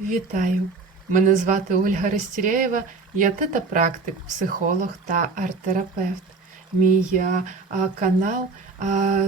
Вітаю! Мене звати Ольга Рестіряєва, я тета-практик, психолог та арт-терапевт. Мій а, канал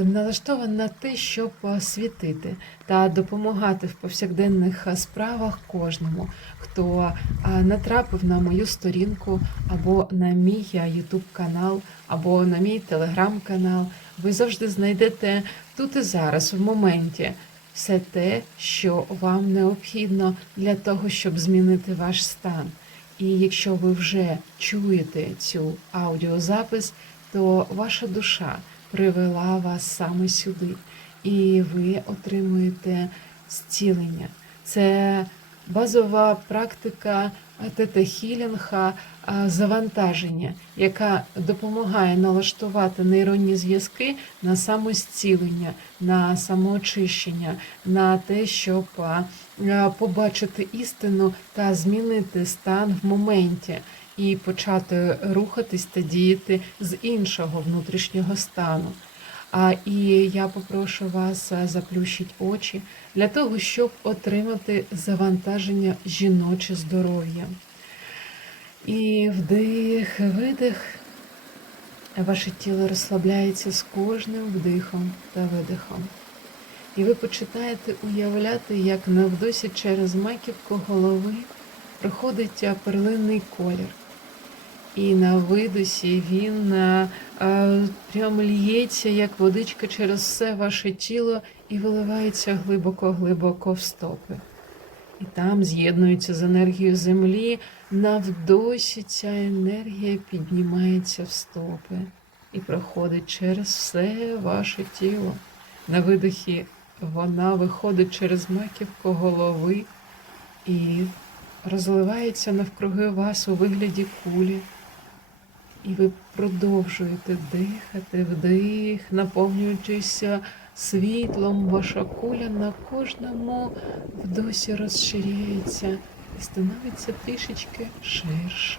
налаштований на те, щоб світити та допомагати в повсякденних справах кожному, хто а, натрапив на мою сторінку або на мій YouTube канал, або на мій телеграм-канал. Ви завжди знайдете тут і зараз, в моменті, все те, що вам необхідно для того, щоб змінити ваш стан. І якщо ви вже чуєте цю аудіозапис, то ваша душа привела вас саме сюди, і ви отримуєте зцілення. Це базова практика тета-хілінга, завантаження, яка допомагає налаштувати нейронні зв'язки на самозцілення, на самоочищення, на те, щоб побачити істину та змінити стан в моменті і почати рухатись та діяти з іншого внутрішнього стану. І я попрошу вас а, заплющити очі для того, щоб отримати завантаження жіноче здоров'я. І вдих, видих. Ваше тіло розслабляється з кожним вдихом та видихом. І ви починаєте уявляти, як навдосі через маківку голови проходить перлинний колір. І на видосі він а, а, прям л'ється, як водичка через все ваше тіло і виливається глибоко-глибоко в стопи. І там з'єднується з енергією землі. Навдосі ця енергія піднімається в стопи і проходить через все ваше тіло. На видохі вона виходить через маківку голови і розливається навкруги вас у вигляді кулі. І ви продовжуєте дихати вдих, наповнюючися світлом, ваша куля на кожному вдосі розширяється і становиться трішечки ширше.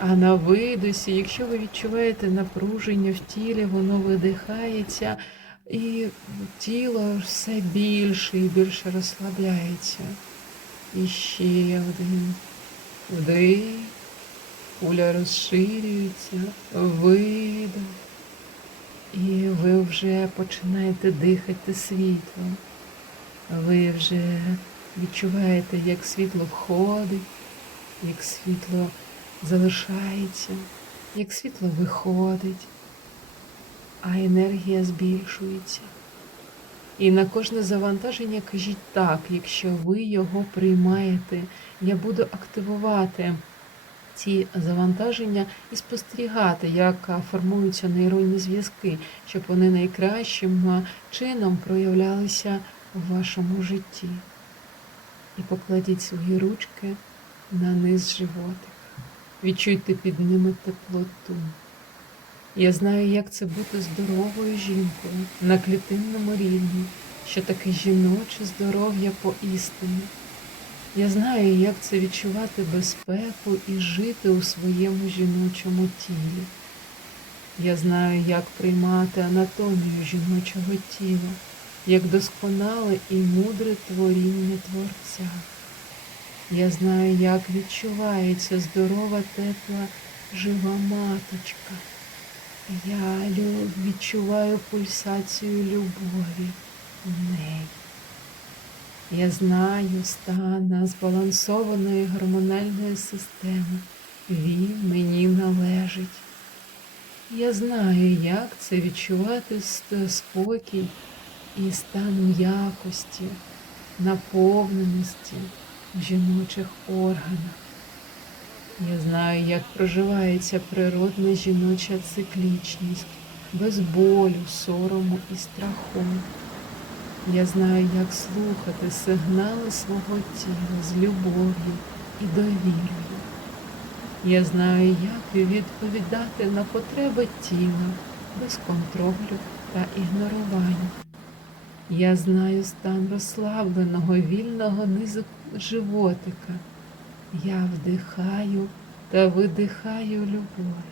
А на видосі, якщо ви відчуваєте напруження в тілі, воно видихається, і тіло все більше і більше розслабляється. І ще один вдих. Куля розширюється, видих. І ви вже починаєте дихати світлом. Ви вже відчуваєте, як світло входить, як світло залишається, як світло виходить, а енергія збільшується. І на кожне завантаження кажіть так, якщо ви його приймаєте, я буду активувати ці завантаження і спостерігати, як формуються нейронні зв'язки, щоб вони найкращим чином проявлялися у вашому житті. І покладіть свої ручки на низ животика. Відчуйте під ними теплоту. Я знаю, як це бути здоровою жінкою на клітинному рівні, що таке жіноче здоров'я поістині. Я знаю, як це відчувати безпеку і жити у своєму жіночому тілі. Я знаю, як приймати анатомію жіночого тіла, як досконале і мудре творіння Творця. Я знаю, як відчувається здорова, тепла, жива маточка. Я відчуваю пульсацію любові в неї. Я знаю стан збалансованої гормональної системи. Він мені належить. Я знаю, як це відчувати спокій і стан м'якості, наповненості в жіночих органах. Я знаю, як проживається природна жіноча циклічність без болю, сорому і страху. Я знаю, як слухати сигнали свого тіла з любов'ю і довірою. Я знаю, як відповідати на потреби тіла без контролю та ігнорування. Я знаю стан розслабленого, вільного низу животика. Я вдихаю та видихаю любов.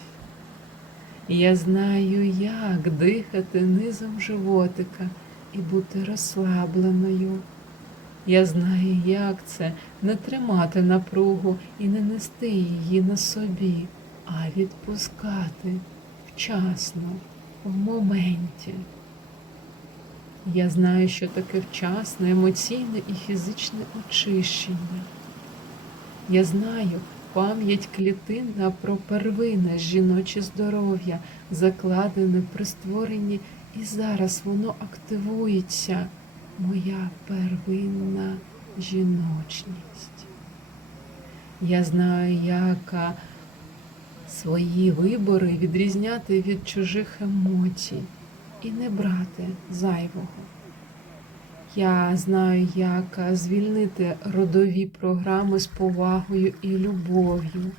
Я знаю, як дихати низом животика і бути розслабленою. Я знаю, як це не тримати напругу і не нести її на собі, а відпускати вчасно, в моменті. Я знаю, що таке вчасне, емоційне і фізичне очищення. Я знаю пам'ять клітинна про первинне жіноче здоров'я, закладене при створенні, і зараз воно активується, моя первинна жіночність. Я знаю, як свої вибори відрізняти від чужих емоцій і не брати зайвого. Я знаю, як звільнити родові програми з повагою і любов'ю.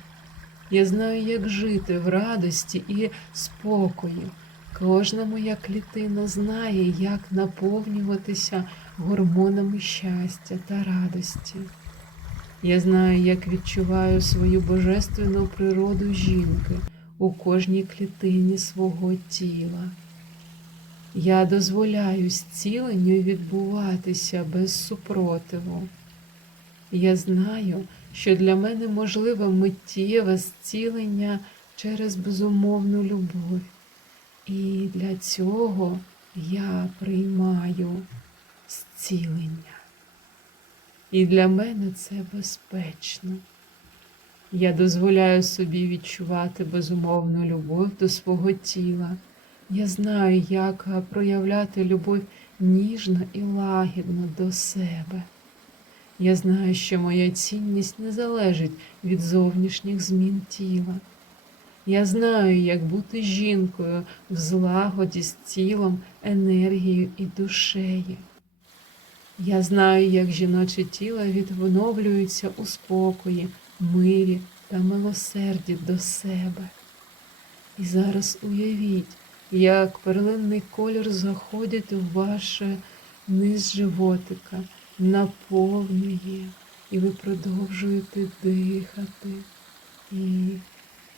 Я знаю, як жити в радості і спокої. Кожна моя клітина знає, як наповнюватися гормонами щастя та радості. Я знаю, як відчуваю свою божественну природу жінки у кожній клітині свого тіла. Я дозволяю зціленню відбуватися без супротиву. Я знаю, що для мене можливе миттєве зцілення через безумовну любов. І для цього я приймаю зцілення. І для мене це безпечно. Я дозволяю собі відчувати безумовну любов до свого тіла. Я знаю, як проявляти любов ніжно і лагідно до себе. Я знаю, що моя цінність не залежить від зовнішніх змін тіла. Я знаю, як бути жінкою в злагоді з тілом, енергією і душею. Я знаю, як жіноче тіло відновлюється у спокої, мирі та милосерді до себе. І зараз уявіть, як перлинний колір заходить у ваше низ животика, наповнює, і ви продовжуєте дихати і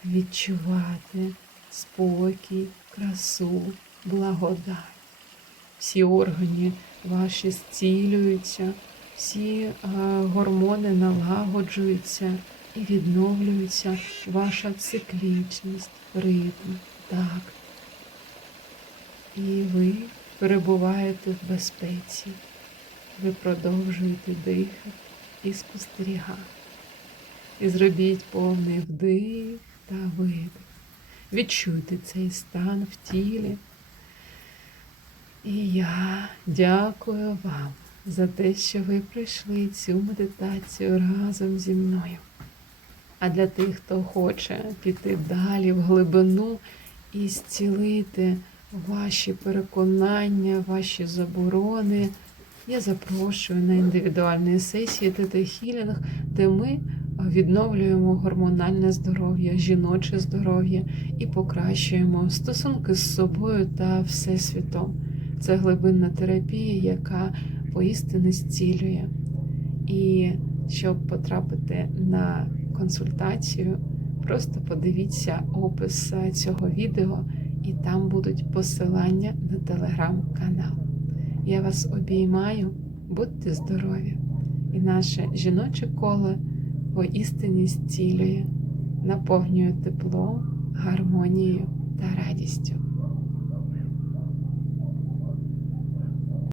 відчувати спокій, красу, благодать. Всі органи ваші зцілюються, всі е, гормони налагоджуються і відновлюється ваша циклічність, ритм, такт. І ви перебуваєте в безпеці. Ви продовжуєте дихати і спостерігати. І зробіть повний вдих та видих. Відчуйте цей стан в тілі. І я дякую вам за те, що ви пройшли цю медитацію разом зі мною. А для тих, хто хоче піти далі в глибину і зцілити ваші переконання, ваші заборони, я запрошую на індивідуальні сесії Тета Хілінг, де ми відновлюємо гормональне здоров'я, жіноче здоров'я і покращуємо стосунки з собою та всесвітом. Це глибинна терапія, яка поістини зцілює. І щоб потрапити на консультацію, просто подивіться опис цього відео, і там будуть посилання на телеграм-канал. Я вас обіймаю, будьте здорові! І наше жіноче коло поістині зцілює, наповнює теплом, гармонією та радістю.